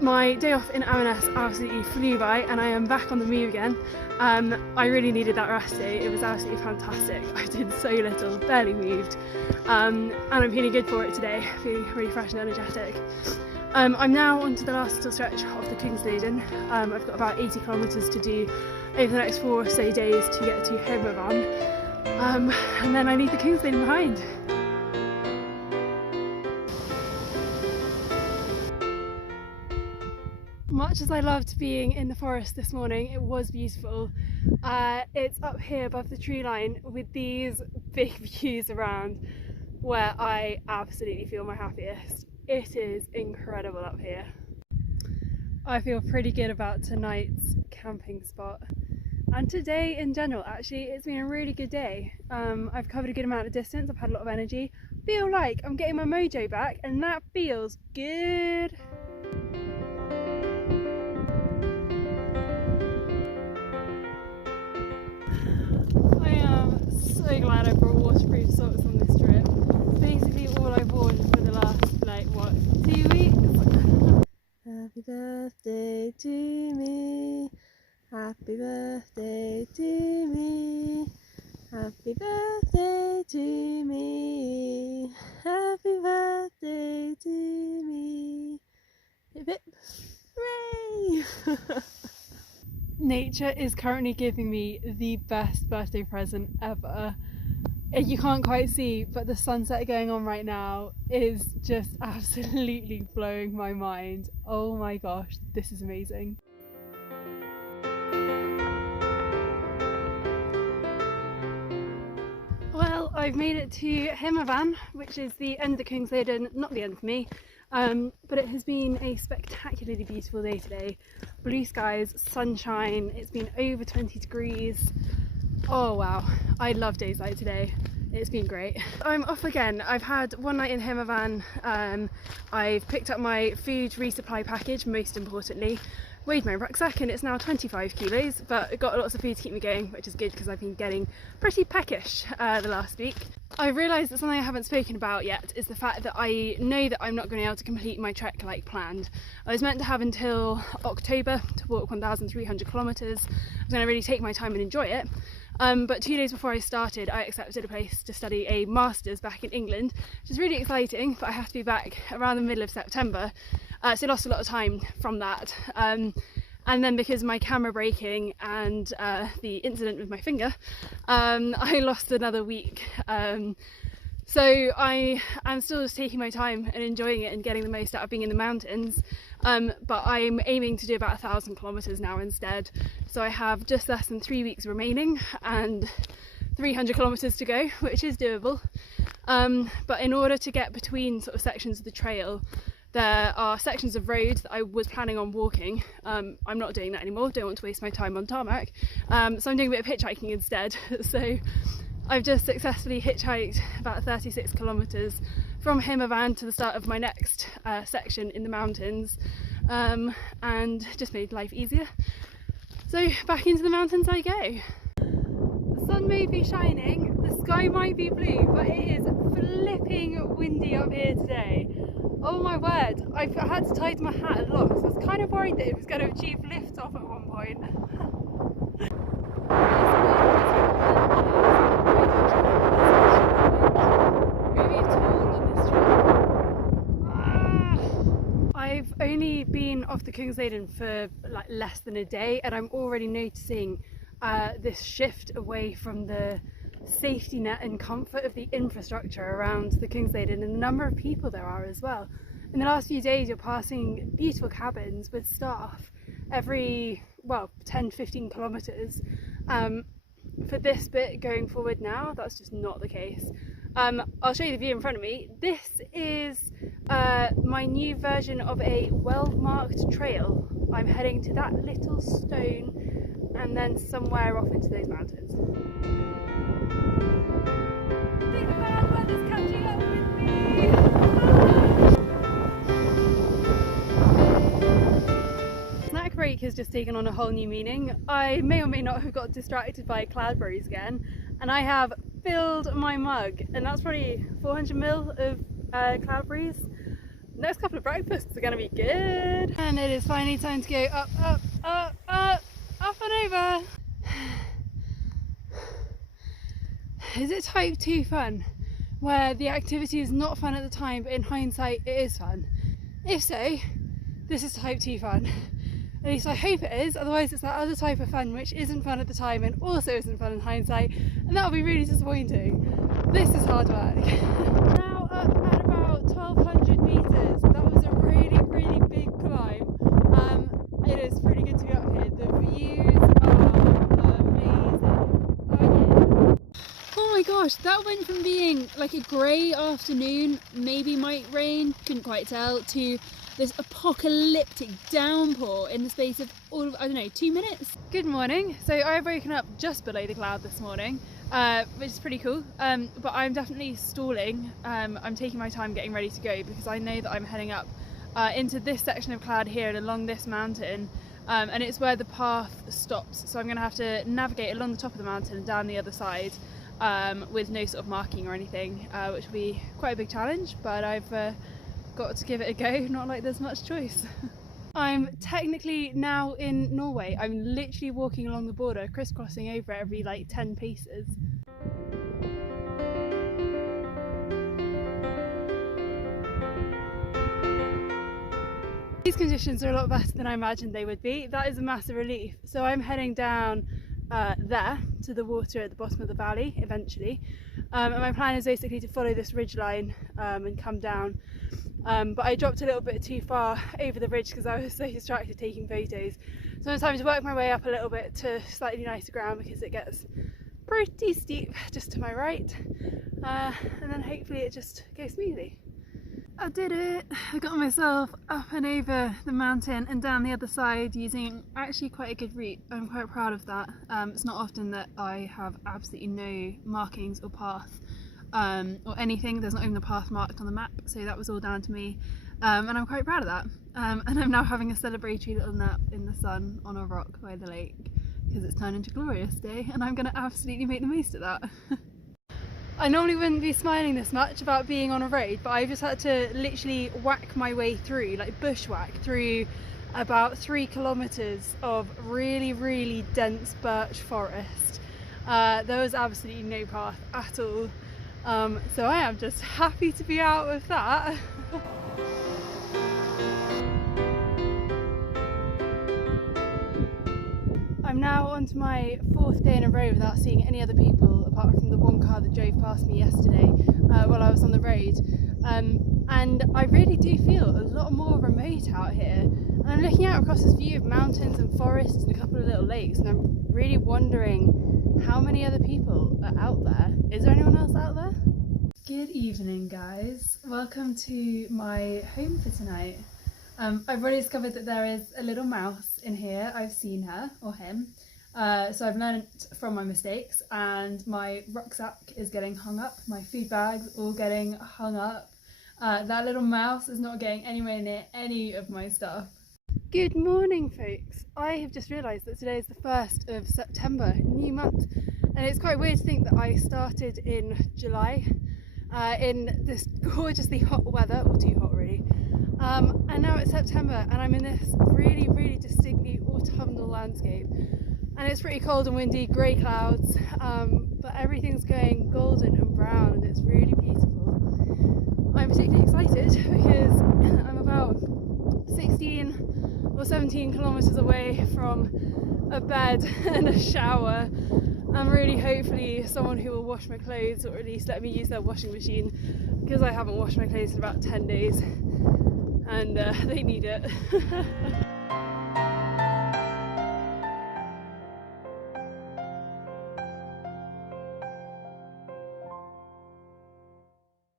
My day off in M&S absolutely flew by and I am back on the move again. I really needed that rest day. It was absolutely fantastic. I did so little, barely moved, and I'm feeling good for it today, feeling really fresh and energetic. I'm now onto the last little stretch of the Kungsleden. I've got about 80 kilometres to do over the next 4 or so days to get to Hemavan, and then I leave the Kungsleden behind. Much as I loved being in the forest this morning, it was beautiful. It's up here above the tree line with these big views around where I absolutely feel my happiest. It is incredible up here. I feel pretty good about tonight's camping spot and today in general. Actually, it's been a really good day. I've covered a good amount of distance, I've had a lot of energy. Feel like I'm getting my mojo back and that feels good. So glad I brought waterproof socks on this trip. Basically all I've worn for the last 2 weeks. Happy birthday to me, happy birthday to me, happy birthday to me, happy birthday to me. Hip hip, hooray! Nature is currently giving me the best birthday present ever. You can't quite see, but the sunset going on right now is just absolutely blowing my mind. Oh my gosh, this is amazing. Well, I've made it to Hemavan, which is the end of the Kungsleden, not the end for me, but it has been a spectacularly beautiful day today. Blue skies, sunshine, it's been over 20 degrees. Oh wow, I love days like today. It's been great. I'm off again. I've had one night in Hemavan. I've picked up my food resupply package, most importantly. Weighed my rucksack and it's now 25 kilos, but I've got lots of food to keep me going, which is good because I've been getting pretty peckish the last week. I realised that something I haven't spoken about yet is the fact that I know that I'm not going to be able to complete my trek like planned. I was meant to have until October to walk 1,300 kilometres. I was going to really take my time and enjoy it. But 2 days before I started, I accepted a place to study a master's back in England, which is really exciting, but I have to be back around the middle of September. So I lost a lot of time from that. And then because of my camera breaking and the incident with my finger, I lost another week. So I am still just taking my time and enjoying it and getting the most out of being in the mountains. But I'm aiming to do about 1,000 kilometres now instead. So I have just less than 3 weeks remaining and 300 kilometres to go, which is doable. But in order to get between sort of sections of the trail, there are sections of road that I was planning on walking. I'm not doing that anymore, don't want to waste my time on tarmac. So I'm doing a bit of hitchhiking instead. So I've just successfully hitchhiked about 36 kilometres from Hemavan to the start of my next section in the mountains, and just made life easier. So back into the mountains I go. The sun may be shining, the sky might be blue, but it is flipping windy up here today. Oh my word, I had to tie my hat at locks. I was kind of worried that it was going to achieve lift off at one point. I've only been off the Kungsleden for like less than a day and I'm already noticing this shift away from the safety net and comfort of the infrastructure around the Kungsleden and the number of people there are as well. In the last few days you're passing beautiful cabins with staff every 10-15 kilometres. For this bit going forward now, that's just not the case. I'll show you the view in front of me. This is my new version of a well-marked trail. I'm heading to that little stone and then somewhere off into those mountains. I think the bad weather's catching up with me! Snack break has just taken on a whole new meaning. I may or may not have got distracted by cloudberries again, and I have filled my mug, and that's probably 400 ml of cloudberries. next couple of breakfasts are going to be good. And it is finally time to go up, up, up, up, up and over. Is it type 2 fun, where the activity is not fun at the time, but in hindsight it is fun? If so, this is type 2 fun. At least I hope it is, otherwise it's that other type of fun which isn't fun at the time and also isn't fun in hindsight, and that'll be really disappointing. This is hard work. Now up at about 1200 metres. That was a really, really big climb. It is pretty good to be up here. The views are amazing. Oh my gosh, that went from being like a grey afternoon, maybe might rain, couldn't quite tell, to this apocalyptic downpour in the space of all of, I don't know, 2 minutes. Good morning. So I've woken up just below the cloud this morning, which is pretty cool, but I'm definitely stalling. I'm taking my time getting ready to go because I know that I'm heading up into this section of cloud here and along this mountain, and it's where the path stops, so I'm going to have to navigate along the top of the mountain and down the other side with no sort of marking or anything, which will be quite a big challenge, but I've got to give it a go, not like there's much choice. I'm technically now in Norway. I'm literally walking along the border, crisscrossing over it every like 10 paces. These conditions are a lot better than I imagined they would be. That is a massive relief. So I'm heading down there to the water at the bottom of the valley eventually, and my plan is basically to follow this ridge line and come down. But I dropped a little bit too far over the ridge because I was so distracted taking photos. So it's time to work my way up a little bit to slightly nicer ground because it gets pretty steep just to my right, and then hopefully it just goes smoothly. I did it! I got myself up and over the mountain and down the other side using actually quite a good route. I'm quite proud of that. It's not often that I have absolutely no markings or path or anything. There's not even a path marked on the map, so that was all down to me, and I'm quite proud of that. And I'm now having a celebratory little nap in the sun on a rock by the lake because it's turned into a glorious day and I'm going to absolutely make the most of that. I normally wouldn't be smiling this much about being on a road, but I just had to literally whack my way through, like bushwhack through about 3 kilometres of really, really dense birch forest. There was absolutely no path at all. So I am just happy to be out of that. I'm now on to my 4th day in a row without seeing any other people apart from the one car that drove past me yesterday while I was on the road. And I really do feel a lot more remote out here. And I'm looking out across this view of mountains and forests and a couple of little lakes, and I'm really wondering how many other people are out there. Is there anyone else out there? Good evening, guys. Welcome to my home for tonight. I've already discovered that there is a little mouse in here. I've seen her, or him, so I've learned from my mistakes, and my rucksack is getting hung up, my food bags all getting hung up. That little mouse is not getting anywhere near any of my stuff. Good morning, folks. I have just realised that today is the 1st of September, new month, and it's quite weird to think that I started in July in this gorgeously hot weather, or too hot really, and now it's September and I'm in this really, really distinctly autumnal landscape, and it's pretty cold and windy, grey clouds, but everything's going golden and brown and it's really beautiful. I'm particularly excited because I'm about 16 or 17 kilometres away from a bed and a shower. I'm really hopefully someone who will wash my clothes, or at least let me use their washing machine, because I haven't washed my clothes in about 10 days and they need it.